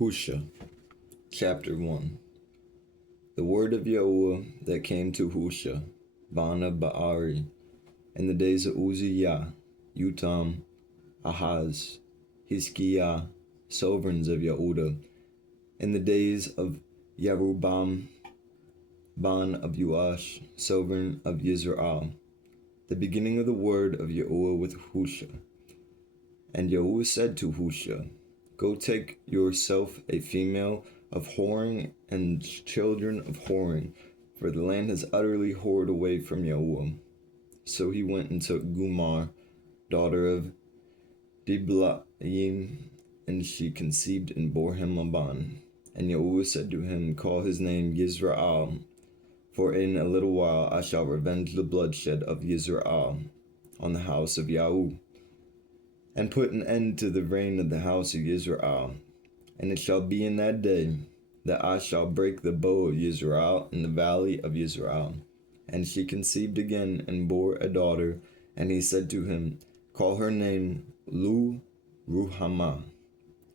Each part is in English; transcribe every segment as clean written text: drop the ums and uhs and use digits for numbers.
Hushah, chapter 1. The word of Yahuwah that came to Hushah, Bana Ba'ari, in the days of Uzziah, Utam, Ahaz, Hiskiah, sovereigns of Yehudah, in the days of Yerubam, Ban of Yoash, sovereign of Yisrael, the beginning of the word of Yahuwah with Hushah. And Yahuwah said to Hushah, Go take yourself a female of whoring and children of whoring, for the land has utterly whored away from Yahuwah. So he went and took Gumar, daughter of Diblaim, and she conceived and bore him Laban. And Yahuwah said to him, Call his name Yisrael, for in a little while I shall revenge the bloodshed of Yisrael on the house of Yahuwah, and put an end to the reign of the house of Yisrael. And it shall be in that day that I shall break the bow of Yisrael in the valley of Yisrael. And she conceived again and bore a daughter, and he said to him, Call her name Ruhamah,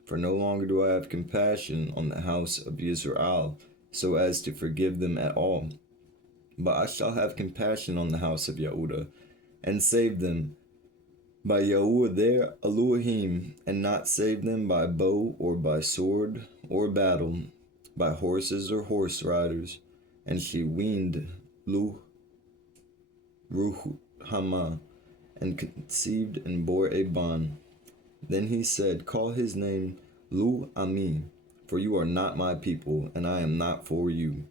for no longer do I have compassion on the house of Yisrael, so as to forgive them at all. But I shall have compassion on the house of Yehudah, and save them by Yahuwah their Elohim, and not save them by bow or by sword or battle, by horses or horse riders. And she weaned Ruhamah, and conceived and bore a ban. Then he said, Call his name Ami, for you are not my people, and I am not for you.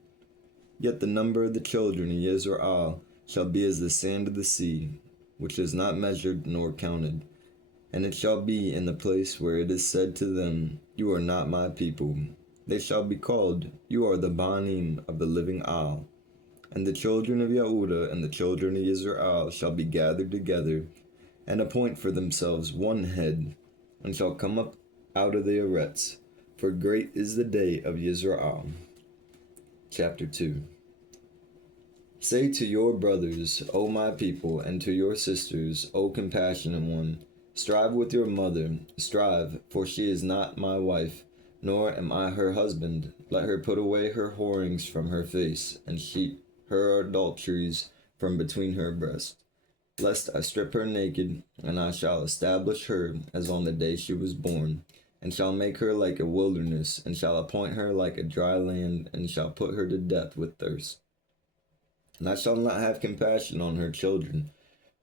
Yet the number of the children of Israel shall be as the sand of the sea, which is not measured nor counted. And it shall be in the place where it is said to them, You are not my people. They shall be called, You are the Banim of the living Al. And the children of Yehudah and the children of Israel shall be gathered together, and appoint for themselves one head, and shall come up out of the Eretz, for great is the day of Yisrael. Chapter 2. Say to your brothers, O my people, and to your sisters, O compassionate one, strive with your mother, strive, for she is not my wife, nor am I her husband. Let her put away her whorings from her face, and sheet her adulteries from between her breasts, lest I strip her naked, and I shall establish her as on the day she was born, and shall make her like a wilderness, and shall appoint her like a dry land, and shall put her to death with thirst. And I shall not have compassion on her children,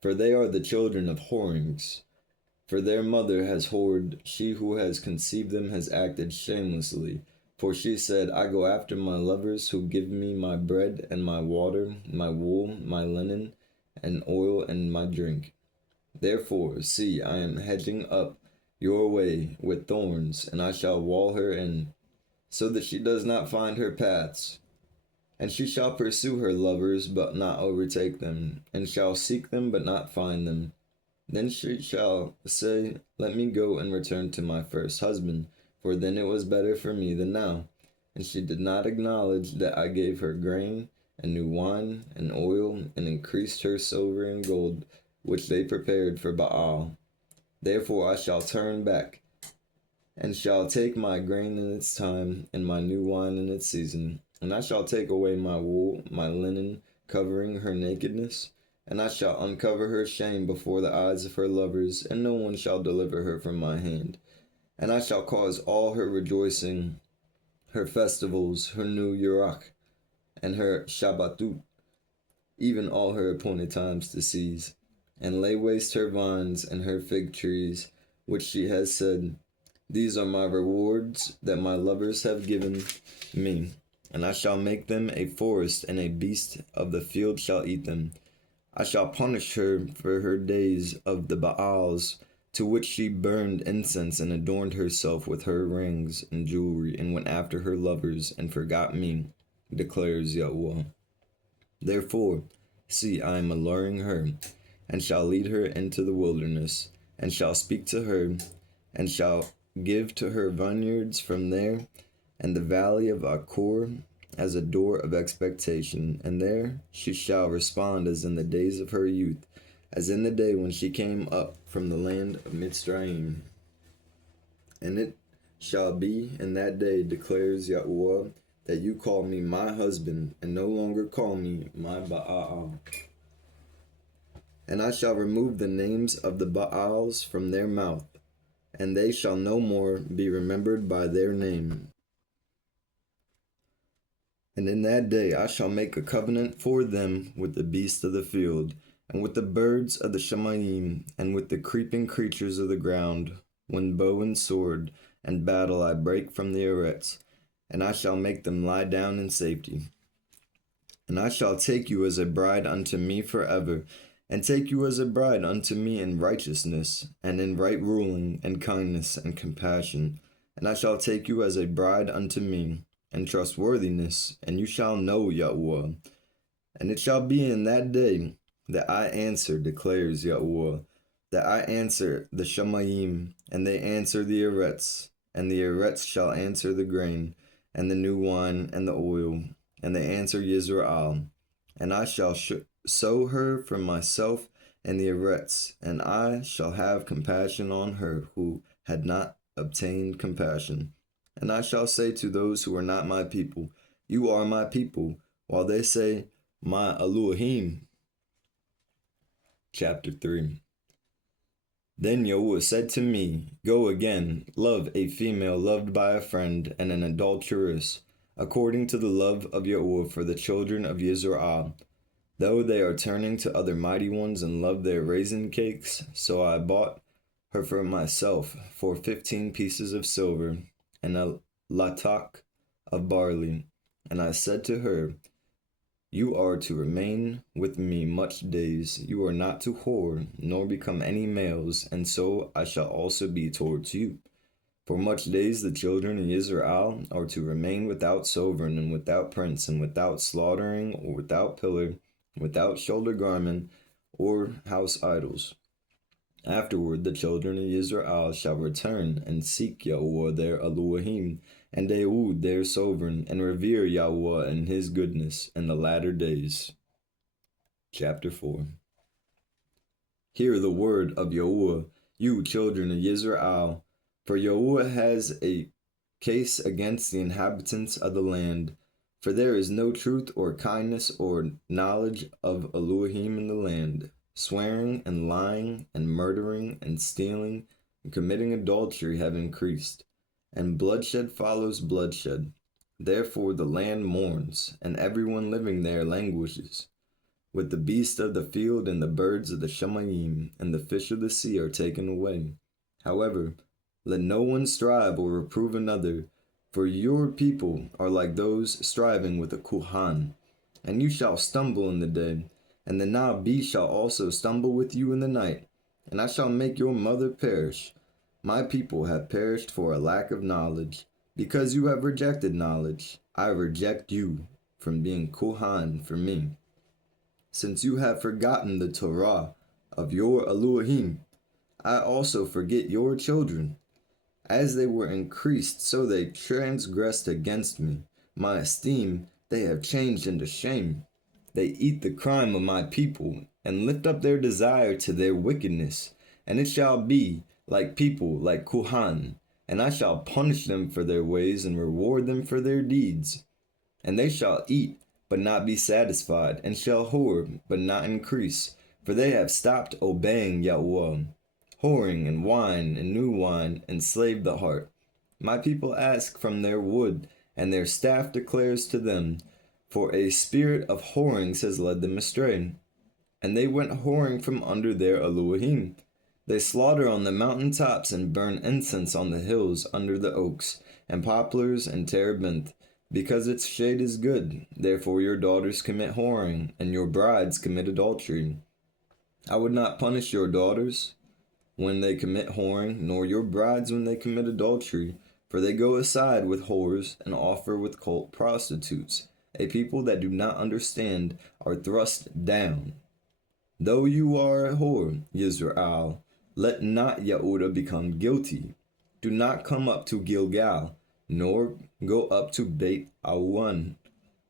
for they are the children of whorings. For their mother has whored, she who has conceived them has acted shamelessly. For she said, I go after my lovers who give me my bread and my water, my wool, my linen, and oil and my drink. Therefore, see, I am hedging up your way with thorns, and I shall wall her in, so that she does not find her paths. And she shall pursue her lovers, but not overtake them, and shall seek them, but not find them. Then she shall say, Let me go and return to my first husband, for then it was better for me than now. And she did not acknowledge that I gave her grain, and new wine, and oil, and increased her silver and gold, which they prepared for Baal. Therefore I shall turn back, and shall take my grain in its time, and my new wine in its season. And I shall take away my wool, my linen, covering her nakedness, and I shall uncover her shame before the eyes of her lovers, and no one shall deliver her from my hand. And I shall cause all her rejoicing, her festivals, her new Yurach, and her Shabbatut, even all her appointed times to cease, and lay waste her vines and her fig trees, which she has said, These are my rewards that my lovers have given me. And I shall make them a forest, and a beast of the field shall eat them. I shall punish her for her days of the Baals, to which she burned incense and adorned herself with her rings and jewelry, and went after her lovers, and forgot me, declares Yahuwah. Therefore, see, I am alluring her, and shall lead her into the wilderness, and shall speak to her, and shall give to her vineyards from there, and the valley of Achor as a door of expectation, and there she shall respond as in the days of her youth, as in the day when she came up from the land of Mitzrayim. And it shall be in that day, declares Yahuwah, that you call me my husband, and no longer call me my Baal. And I shall remove the names of the Baals from their mouth, and they shall no more be remembered by their name. And in that day I shall make a covenant for them with the beasts of the field, and with the birds of the Shamayim, and with the creeping creatures of the ground, when bow and sword and battle I break from the arets, and I shall make them lie down in safety. And I shall take you as a bride unto me forever, and take you as a bride unto me in righteousness, and in right ruling, and kindness, and compassion. And I shall take you as a bride unto me, in trustworthiness, and you shall know Yahuwah. And it shall be in that day that I answer, declares Yahuwah, that I answer the Shamayim, and they answer the Arets, and the Arets shall answer the grain, and the new wine, and the oil, and they answer Yisrael. And I shall sow her for myself and the Arets, and I shall have compassion on her who had not obtained compassion. And I shall say to those who are not my people, you are my people, while they say, my aluah. Chapter 3. Then Yahuwah said to me, go again, love a female loved by a friend and an adulteress, according to the love of Yahuwah for the children of Yisrael. Though they are turning to other mighty ones and love their raisin cakes, so I bought her for myself for 15 pieces of silver and a latak of barley. And I said to her, you are to remain with me much days. You are not to whore, nor become any males, and so I shall also be towards you. For much days the children of Israel are to remain without sovereign, and without prince, and without slaughtering, or without pillar, without shoulder garment, or house idols. Afterward the children of Israel shall return and seek Yahuwah their aluah, and Ehud their sovereign, and revere Yahuwah and his goodness in the latter days. Chapter 4. Hear the word of Yahuwah, you children of Israel, for Yahuwah has a case against the inhabitants of the land, for there is no truth or kindness or knowledge of Elohim in the land. Swearing and lying and murdering and stealing and committing adultery have increased, and bloodshed follows bloodshed. Therefore the land mourns, and everyone living there languishes. With the beasts of the field and the birds of the Shamayim and the fish of the sea are taken away. However, let no one strive or reprove another, for your people are like those striving with a Kohan. And you shall stumble in the day, and the nabi shall also stumble with you in the night, and I shall make your mother perish. My people have perished for a lack of knowledge. Because you have rejected knowledge, I reject you from being Kohan for me. Since you have forgotten the Torah of your Elohim, I also forget your children. As they were increased, so they transgressed against me. My esteem they have changed into shame. They eat the crime of my people, and lift up their desire to their wickedness. And it shall be like people, like Kohan, and I shall punish them for their ways, and reward them for their deeds. And they shall eat, but not be satisfied, and shall whore, but not increase, for they have stopped obeying Yahuwah. Whoring and wine and new wine enslave the heart. My people ask from their wood, and their staff declares to them, for a spirit of whorings has led them astray. And they went whoring from under their Elohim. They slaughter on the mountain tops and burn incense on the hills under the oaks, and poplars and terebinth, because its shade is good. Therefore your daughters commit whoring, and your brides commit adultery. I would not punish your daughters when they commit whoring, nor your brides when they commit adultery, for they go aside with whores and offer with cult prostitutes. A people that do not understand are thrust down. Though you are a whore, Yisrael, let not Yehudah become guilty. Do not come up to Gilgal, nor go up to Beit Awan,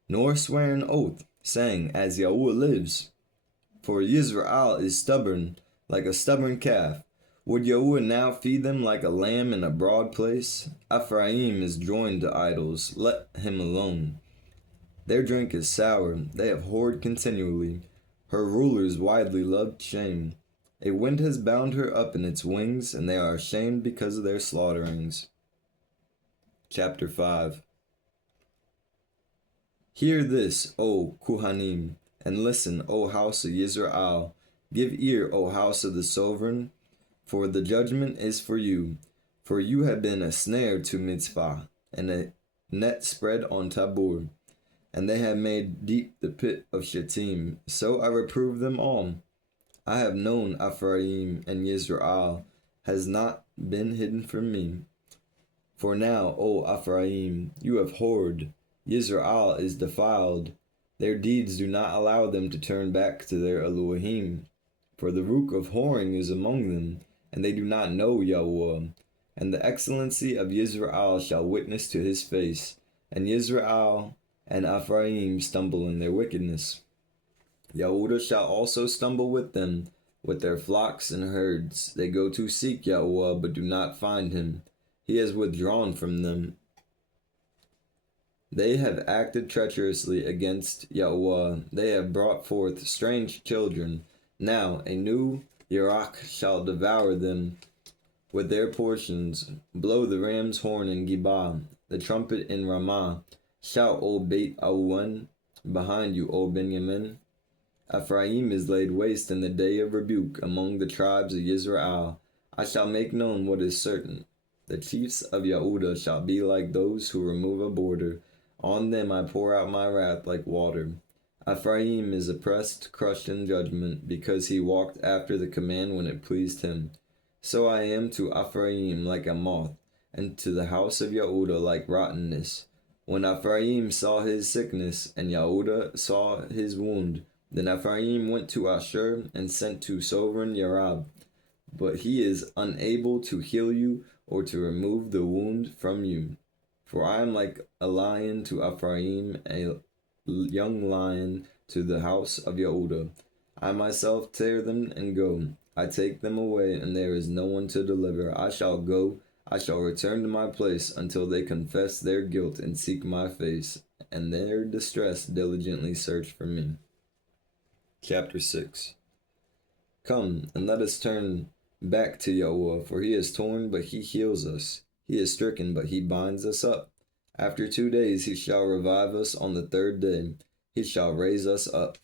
nor swear an oath, saying, as Yahuwah lives. For Yisrael is stubborn, like a stubborn calf. Would Yahuwah now feed them like a lamb in a broad place? Ephraim is joined to idols, let him alone. Their drink is sour, they have whored continually. Her rulers widely loved shame. A wind has bound her up in its wings, and they are ashamed because of their slaughterings. Chapter 5. Hear this, O Kuhanim, and listen, O house of Yisrael. Give ear, O house of the sovereign, for the judgment is for you. For you have been a snare to Mitzvah, and a net spread on Tabor. And they have made deep the pit of Shittim. So I reprove them all. I have known Ephraim, and Yisrael has not been hidden from me. For now, O Ephraim, you have whored. Yisrael is defiled. Their deeds do not allow them to turn back to their Elohim. For the root of whoring is among them, and they do not know Yahuwah. And the excellency of Yisrael shall witness to his face, and Yisrael and Ephraim stumble in their wickedness. Yahudah shall also stumble with them, with their flocks and herds. They go to seek Yahuwah, but do not find him. He has withdrawn from them. They have acted treacherously against Yahuwah. They have brought forth strange children. Now a new Yerach shall devour them with their portions. Blow the ram's horn in Gibah, the trumpet in Ramah. Shout, O Beit Awen, behind you, O Benjamin. Ephraim is laid waste in the day of rebuke among the tribes of Israel. I shall make known what is certain. The chiefs of Yahudah shall be like those who remove a border. On them I pour out my wrath like water. Ephraim is oppressed, crushed in judgment, because he walked after the command when it pleased him. So I am to Ephraim like a moth, and to the house of Yahudah like rottenness. When Ephraim saw his sickness, and Yahudah saw his wound, then Ephraim went to Asher and sent to sovereign Yarab. But he is unable to heal you or to remove the wound from you. For I am like a lion to Ephraim, a young lion to the house of Yahudah. I myself tear them and go. I take them away, and there is no one to deliver. I shall go, I shall return to my place until they confess their guilt and seek my face, and their distress diligently search for me. Chapter 6. Come, and let us turn back to Yahuwah, for he is torn, but he heals us. He is stricken, but he binds us up. After 2 days he shall revive us. On the 3rd day he shall raise us up,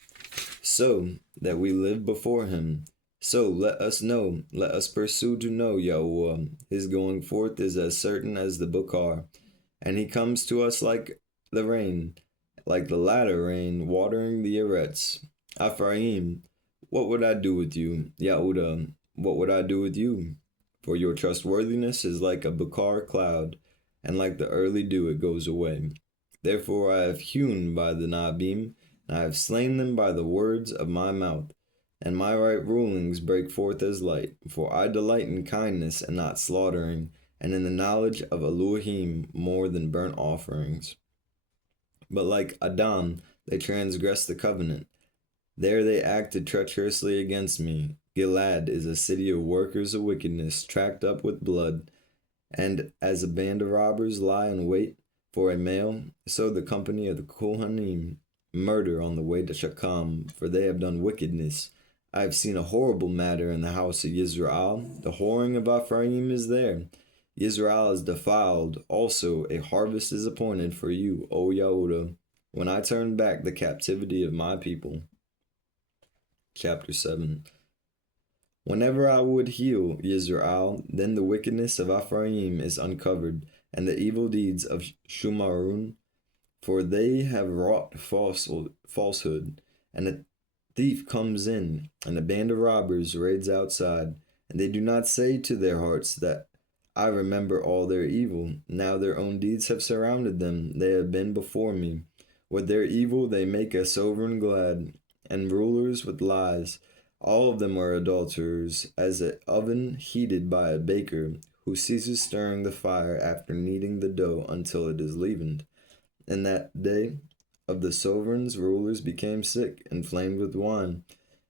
so that we live before him. So let us know, let us pursue to know Yahuwah. His going forth is as certain as the Bukar, and he comes to us like the rain, like the latter rain, watering the Eretz. Ephraim, what would I do with you? Yahudah, what would I do with you? For your trustworthiness is like a Bukar cloud, and like the early dew it goes away. Therefore I have hewn by the nabi, and I have slain them by the words of my mouth, and my right rulings break forth as light. For I delight in kindness and not slaughtering, and in the knowledge of Elohim more than burnt offerings. But like Adam, they transgressed the covenant. There they acted treacherously against me. Gilad is a city of workers of wickedness, tracked up with blood. And as a band of robbers lie in wait for a male, so the company of the Kohanim murder on the way to Shechem, for they have done wickedness. I have seen a horrible matter in the house of Yisrael. The whoring of Ephraim is there. Yisrael is defiled. Also a harvest is appointed for you, O Yahudah, when I turn back the captivity of my people. Chapter 7. Whenever I would heal Yisrael, then the wickedness of Ephraim is uncovered, and the evil deeds of Shumarun, for they have wrought falsehood, and a thief comes in, and a band of robbers raids outside, and they do not say to their hearts that I remember all their evil. Now their own deeds have surrounded them, they have been before me. With their evil they make a sovereign glad, and rulers with lies. All of them are adulterers, as an oven heated by a baker, who ceases stirring the fire after kneading the dough until it is leavened. In that day of the sovereigns, rulers became sick, inflamed with wine.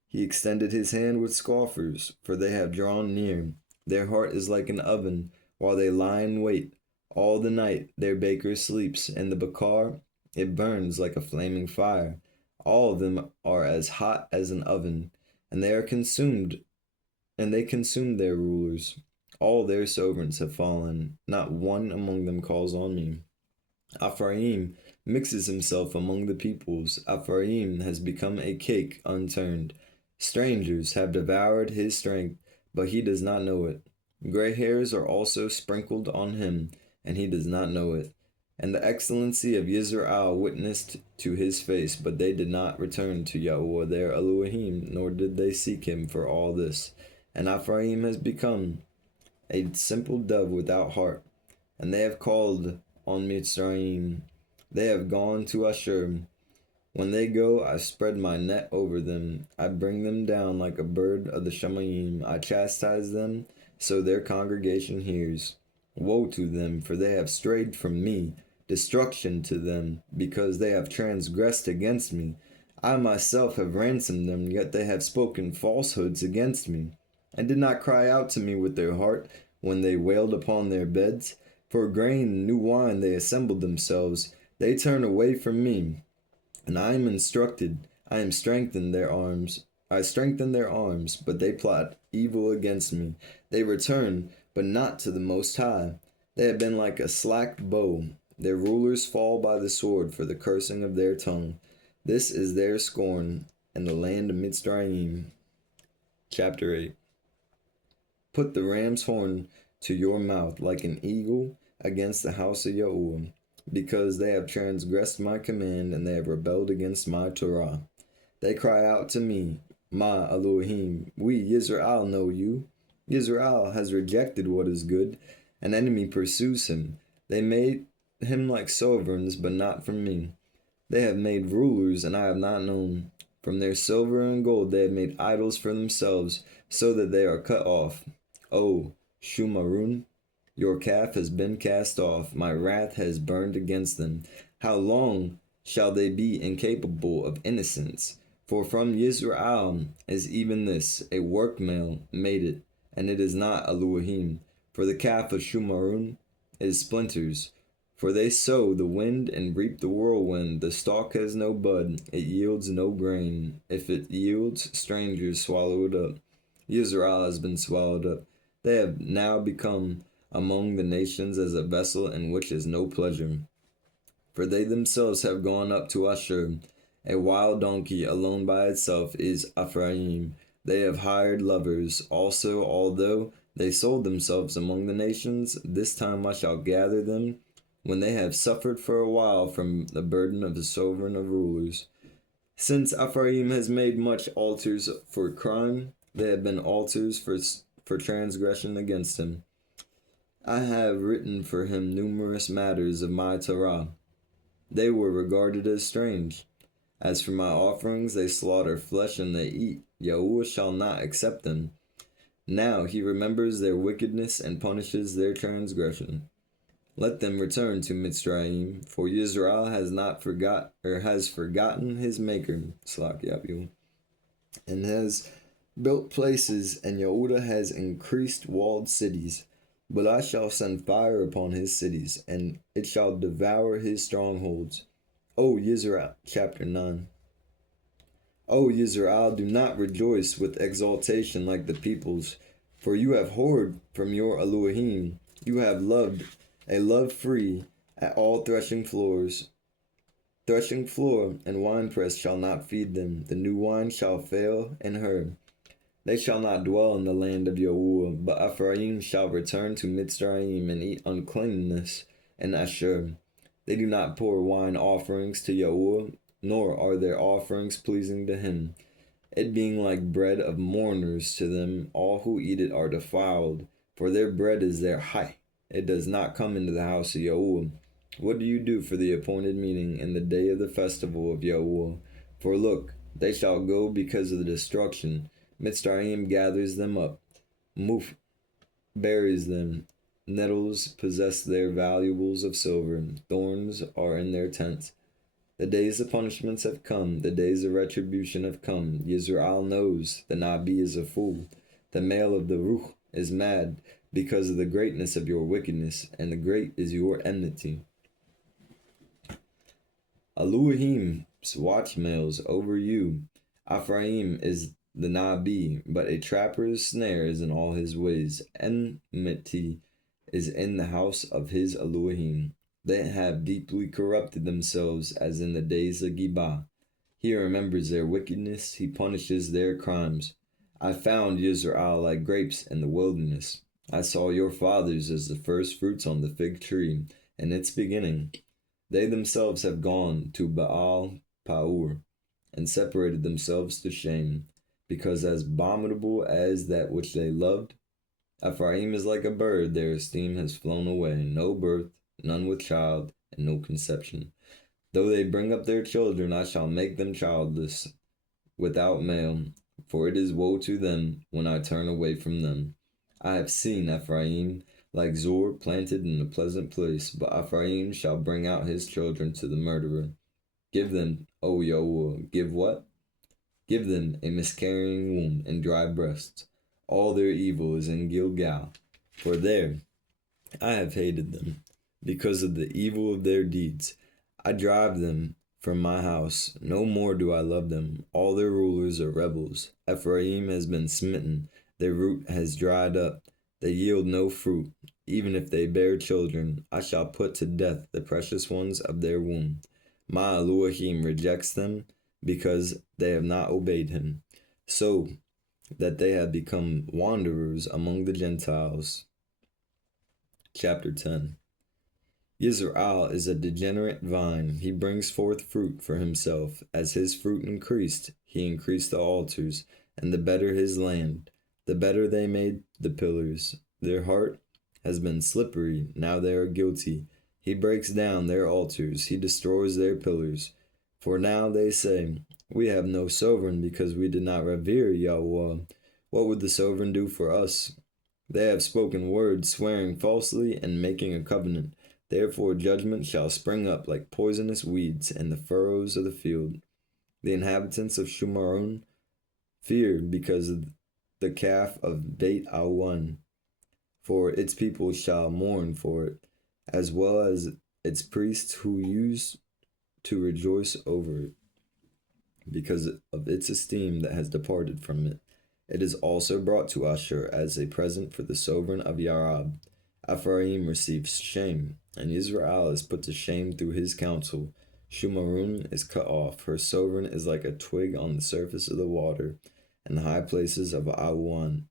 He extended his hand with scoffers, for they have drawn near. Their heart is like an oven, while they lie in wait. All the night their baker sleeps, and the bakar, it burns like a flaming fire. All of them are as hot as an oven, and they are consumed, and they consume their rulers. All their sovereigns have fallen, not one among them calls on me. Ephraim mixes himself among the peoples. Ephraim has become a cake unturned. Strangers have devoured his strength, but he does not know it. Gray hairs are also sprinkled on him, and he does not know it. And the excellency of Yisrael witnessed to his face, but they did not return to Yahweh their Elohim, nor did they seek him for all this. And Ephraim has become a simple dove without heart, and they have called on Mitzrayim. They have gone to Ashur. When they go, I spread my net over them. I bring them down like a bird of the Shamayim. I chastise them, so their congregation hears. Woe to them, for they have strayed from me. Destruction to them, because they have transgressed against me. I myself have ransomed them, yet they have spoken falsehoods against me, and did not cry out to me with their heart when they wailed upon their beds. For grain and new wine they assembled themselves. They turn away from me, and I am instructed. I am strengthened their arms. I strengthen their arms, but they plot evil against me. They return, but not to the Most High. They have been like a slack bow. Their rulers fall by the sword for the cursing of their tongue. This is their scorn in the land of Mitzrayim. Chapter 8. Put the ram's horn to your mouth like an eagle against the house of Yahuwah, because they have transgressed my command and they have rebelled against my Torah. They cry out to me, Ma Elohim, we Yisrael know you. Yisrael has rejected what is good. An enemy pursues him. They made him like sovereigns, but not from me. They have made rulers, and I have not known. From their silver and gold they have made idols for themselves, so that they are cut off. O Shumarun, your calf has been cast off. My wrath has burned against them. How long shall they be incapable of innocence? For from Yisrael is even this, a workman made it, and it is not Elohim. For the calf of Shumarun is splinters. For they sow the wind and reap the whirlwind. The stalk has no bud, it yields no grain. If it yields, strangers swallow it up. Yisrael has been swallowed up. They have now become among the nations as a vessel in which is no pleasure. For they themselves have gone up to Ashur. A wild donkey alone by itself is Ephraim. They have hired lovers. Also, although they sold themselves among the nations, this time I shall gather them, when they have suffered for a while from the burden of the sovereign of rulers. Since Ephraim has made much altars for crime, they have been altars for transgression against him. I have written for him numerous matters of my Torah. They were regarded as strange. As for my offerings, they slaughter flesh and they eat. Yahuwah shall not accept them. Now he remembers their wickedness and punishes their transgression. Let them return to Mitzrayim, for Yisrael has forgotten his maker, and has built places, and Yehudah has increased walled cities. But I shall send fire upon his cities, and it shall devour his strongholds. O Yisrael, chapter 9. O Yisrael, do not rejoice with exultation like the peoples, for you have whored from your Elohim. You have loved a love free at all threshing floors. Threshing floor and winepress shall not feed them. The new wine shall fail in her. They shall not dwell in the land of Yahuwah, but Ephraim shall return to Mitzrayim and eat uncleanness in Ashur. They do not pour wine offerings to Yahuwah, nor are their offerings pleasing to him. It being like bread of mourners to them, all who eat it are defiled, for their bread is their height. It does not come into the house of Yahuwah. What do you do for the appointed meeting in the day of the festival of Yahuwah? For look, they shall go because of the destruction. Mitzrayim gathers them up. Muf buries them. Nettles possess their valuables of silver. Thorns are in their tents. The days of punishments have come. The days of retribution have come. Yisrael knows the nabi is a fool. The male of the ruch is mad because of the greatness of your wickedness, and the great is your enmity. Elohim's watchmails over you. Ephraim is the nabi, but a trapper's snare is in all his ways. Enmity is in the house of his Elohim. They have deeply corrupted themselves as in the days of Gibah. He remembers their wickedness, he punishes their crimes. I found Yisrael like grapes in the wilderness. I saw your fathers as the first fruits on the fig tree in its beginning. They themselves have gone to Baal Paur and separated themselves to shame, because as abominable as that which they loved, Ephraim is like a bird, their esteem has flown away, no birth, none with child, and no conception. Though they bring up their children, I shall make them childless, without male, for it is woe to them when I turn away from them. I have seen Ephraim like Zor planted in a pleasant place, but Ephraim shall bring out his children to the murderer. Give them, O Yahuwah, give what? Give them a miscarrying womb and dry breasts. All their evil is in Gilgal, for there I have hated them, because of the evil of their deeds. I drive them from my house. No more do I love them. All their rulers are rebels. Ephraim has been smitten. Their root has dried up. They yield no fruit. Even if they bear children, I shall put to death the precious ones of their womb. My Elohim rejects them because they have not obeyed him, so that they have become wanderers among the Gentiles. Chapter 10. Yisrael is a degenerate vine. He brings forth fruit for himself. As his fruit increased, he increased the altars, and the better his land, the better they made the pillars. Their heart has been slippery, now they are guilty. He breaks down their altars, he destroys their pillars. For now they say, we have no sovereign because we did not revere Yahweh. What would the sovereign do for us? They have spoken words, swearing falsely and making a covenant. Therefore judgment shall spring up like poisonous weeds in the furrows of the field. The inhabitants of Shumaron fear because of the calf of Beit Awan, for its people shall mourn for it, as well as its priests who used to rejoice over it, because of its esteem that has departed from it. It is also brought to Asher as a present for the sovereign of Yarab. Ephraim receives shame, and Israel is put to shame through his counsel. Shumarun is cut off, her sovereign is like a twig on the surface of the water, and the high places of Awan.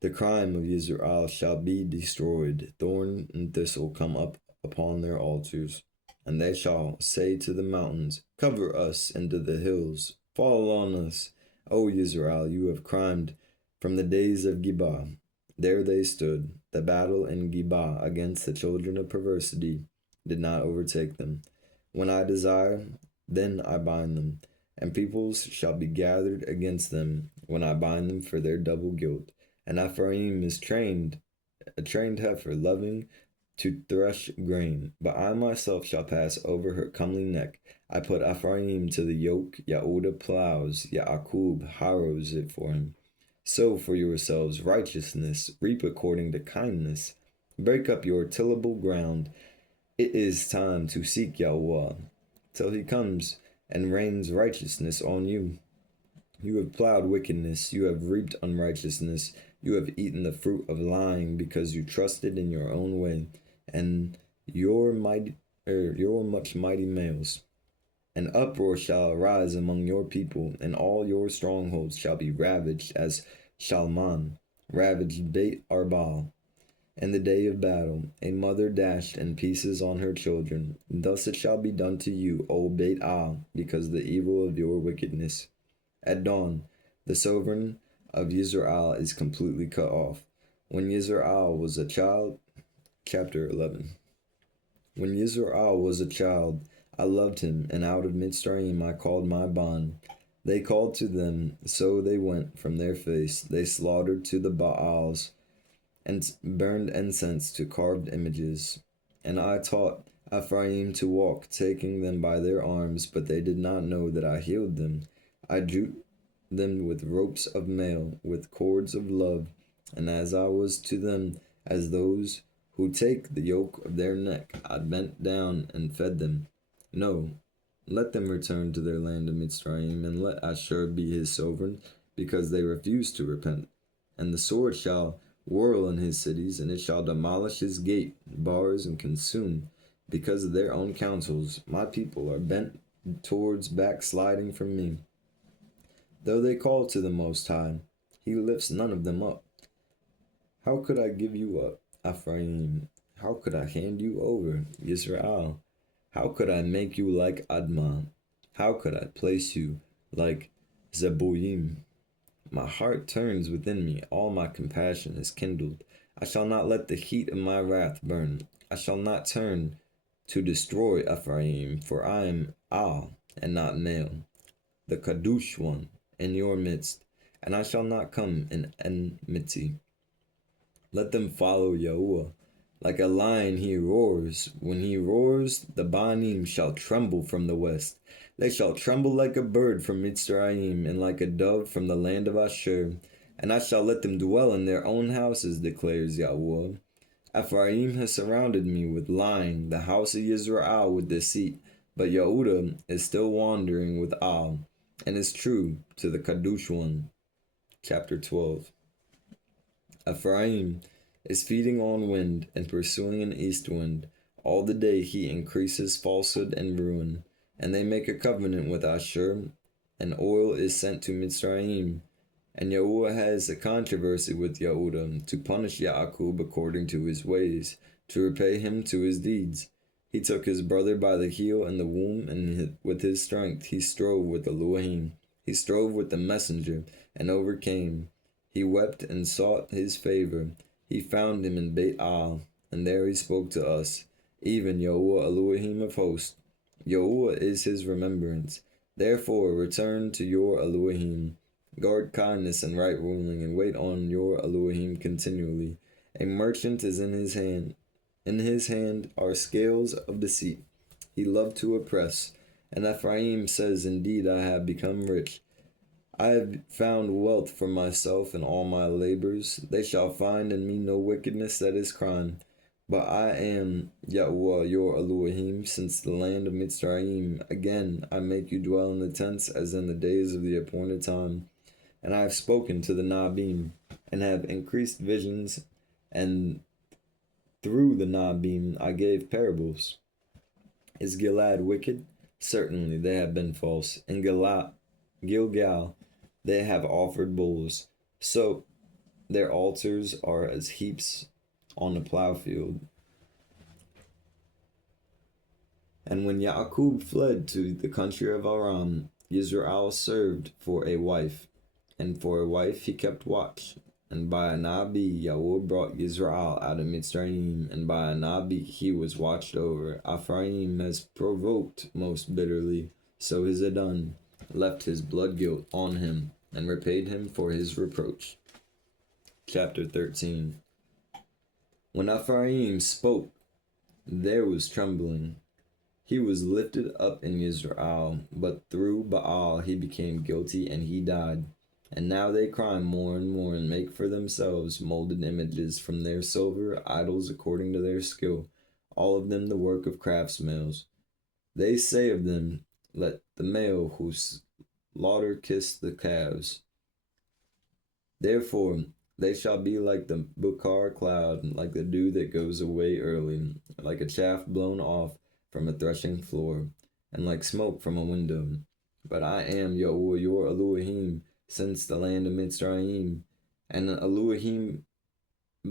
The crime of Israel shall be destroyed, thorn and thistle come up upon their altars. And they shall say to the mountains, cover us, and to the hills, fall on us. O Israel, you have crimed from the days of Gibah. There they stood. The battle in Gibah against the children of perversity did not overtake them. When I desire, then I bind them, and peoples shall be gathered against them when I bind them for their double guilt. And Ephraim is a trained heifer, loving to thresh grain, but I myself shall pass over her comely neck. I put Ephraim to the yoke, Yehudah plows, Yaakub harrows it for him. Sow for yourselves righteousness, reap according to kindness. Break up your tillable ground. It is time to seek Yahweh, till he comes and rains righteousness on you. You have plowed wickedness, you have reaped unrighteousness, you have eaten the fruit of lying, because you trusted in your own way, and your much mighty males. An uproar shall arise among your people, and all your strongholds shall be ravaged, as Shalman ravaged Beit Arbal. In the day of battle, a mother dashed in pieces on her children. Thus it shall be done to you, O Beit Al, because of the evil of your wickedness. At dawn, the sovereign of Yisrael is completely cut off. When Yisrael was a child, chapter 11. When Yisrael was a child, I loved him, and out of Mitzrayim I called my bond. They called to them, so they went from their face. They slaughtered to the Baals, and burned incense to carved images. And I taught Ephraim to walk, taking them by their arms, but they did not know that I healed them. I drew them with ropes of mail, with cords of love. And as I was to them as those who take the yoke of their neck, I bent down and fed them. No, let them return to their land of Mitzrayim, and let Ashur be his sovereign, because they refuse to repent. And the sword shall whirl in his cities, and it shall demolish his gate, bars, and consume. Because of their own counsels, my people are bent towards backsliding from me. Though they call to the Most High, he lifts none of them up. How could I give you up, Ephraim? How could I hand you over, Israel? How could I make you like Admah? How could I place you like Zeboim? My heart turns within me, all my compassion is kindled. I shall not let the heat of my wrath burn. I shall not turn to destroy Ephraim, for I am Al and not male, the Kadush one in your midst, and I shall not come in enmity. Let them follow Yahuwah. Like a lion he roars. When he roars, the Banim shall tremble from the west. They shall tremble like a bird from Mitzrayim, and like a dove from the land of Ashur. And I shall let them dwell in their own houses, declares Yahuwah. Ephraim has surrounded me with lying, the house of Israel with deceit. But Yehudah is still wandering with Al, and is true to the Kadush one. Chapter 12. Ephraim is feeding on wind and pursuing an east wind. All the day he increases falsehood and ruin. And they make a covenant with Ashur, and oil is sent to Mitzrayim. And Yahuwah has a controversy with Yehudah, to punish Yaakov according to his ways, to repay him to his deeds. He took his brother by the heel and the womb, and with his strength he strove with the aluah. He strove with the messenger, and overcame. He wept and sought his favor. He found him in Beit Al, and there he spoke to us, even Yahuwah Elohim of hosts. Yahuwah is his remembrance. Therefore return to your Elohim. Guard kindness and right ruling, and wait on your Elohim continually. A merchant is in his hand. In his hand are scales of deceit. He loved to oppress. And Ephraim says, indeed, I have become rich. I have found wealth for myself in all my labors. They shall find in me no wickedness that is crime. But I am Yahuwah your Elohim, since the land of Mitzrayim. Again, I make you dwell in the tents as in the days of the appointed time. And I have spoken to the Nabim, and have increased visions, and through the Nabim I gave parables. Is Gilad wicked? Certainly they have been false. In Gilgal they have offered bulls. So their altars are as heaps on a plowfield. And when Yaakov fled to the country of Aram, Israel served for a wife, and for a wife he kept watch. And by a nabi Yahuwah brought Israel out of Mitzrayim, and by a nabi he was watched over. Ephraim has provoked most bitterly, so his Adon left his blood guilt on him, and repaid him for his reproach. Chapter 13. When Ephraim spoke, there was trembling. He was lifted up in Israel, but through Baal he became guilty, and he died. And now they cry more and more, and make for themselves molded images from their silver, idols according to their skill, all of them the work of craftsmen. They say of them, let the male who slaughter kiss the calves. Therefore they shall be like the Bukar cloud, like the dew that goes away early, like a chaff blown off from a threshing floor, and like smoke from a window. But I am Yahuwah your Elohim, since the land of Mitzrayim, and an Elohim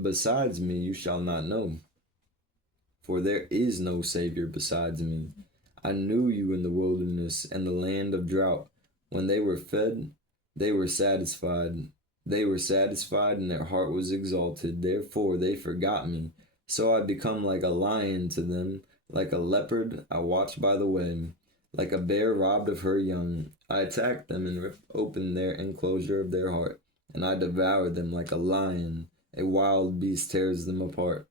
besides me you shall not know. For there is no Savior besides me. I knew you in the wilderness and the land of drought. When they were fed, they were satisfied. They were satisfied, and their heart was exalted. Therefore they forgot me. So I become like a lion to them, like a leopard I watch by the way. Like a bear robbed of her young, I attacked them and ripped open their enclosure of their heart, and I devoured them like a lion. A wild beast tears them apart.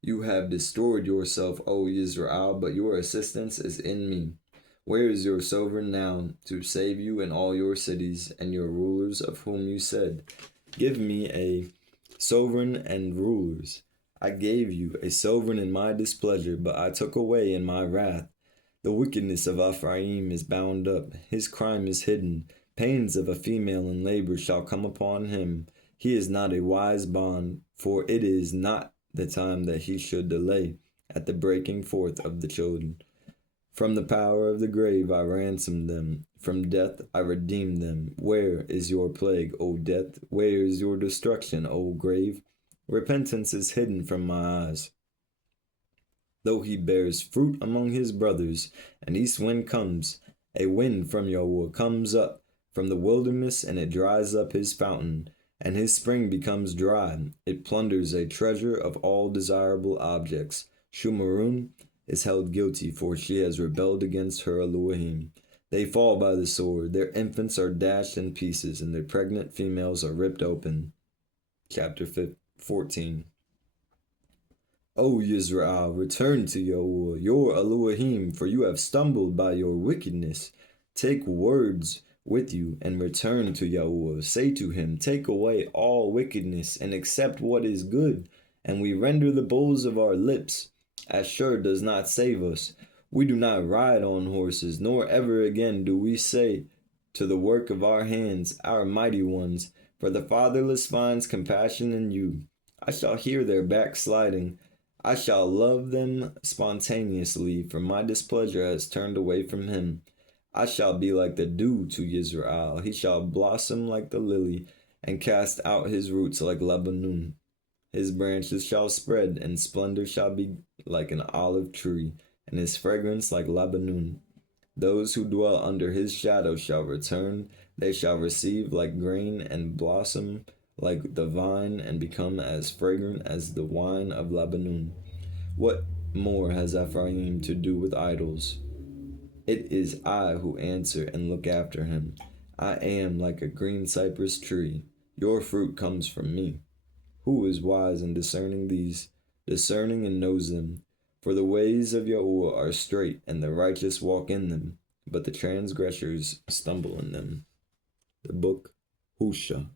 You have destroyed yourself, O Israel, but your assistance is in me. Where is your sovereign now to save you in all your cities, and your rulers of whom you said, give me a sovereign and rulers. I gave you a sovereign in my displeasure, but I took away in my wrath. The wickedness of Ephraim is bound up, his crime is hidden. Pains of a female in labor shall come upon him. He is not a wise bond, for it is not the time that he should delay at the breaking forth of the children. From the power of the grave I ransomed them. From death I redeemed them. Where is your plague, O death? Where is your destruction, O grave? Repentance is hidden from my eyes. Though he bears fruit among his brothers, an east wind comes, a wind from Yahweh comes up from the wilderness, and it dries up his fountain, and his spring becomes dry. It plunders a treasure of all desirable objects. Shumarun is held guilty, for she has rebelled against her Elohim. They fall by the sword, their infants are dashed in pieces, and their pregnant females are ripped open. Chapter 14. O Yisrael, return to Yahweh, your Elohim, for you have stumbled by your wickedness. Take words with you and return to Yahweh. Say to him, take away all wickedness and accept what is good, and we render the bowls of our lips. Ashur does not save us. We do not ride on horses, nor ever again do we say to the work of our hands, our mighty ones, for the fatherless finds compassion in you. I shall hear their backsliding. I shall love them spontaneously, for my displeasure has turned away from him. I shall be like the dew to Israel. He shall blossom like the lily, and cast out his roots like Lebanon. His branches shall spread, and splendor shall be like an olive tree, and his fragrance like Lebanon. Those who dwell under his shadow shall return. They shall receive like grain, and blossom like the vine, and become as fragrant as the wine of Lebanon. What more has Ephraim to do with idols? It is I who answer and look after him. I am like a green cypress tree. Your fruit comes from me. Who is wise in discerning these? Discerning and knows them. For the ways of Yahweh are straight, and the righteous walk in them, but the transgressors stumble in them. The book Hushah.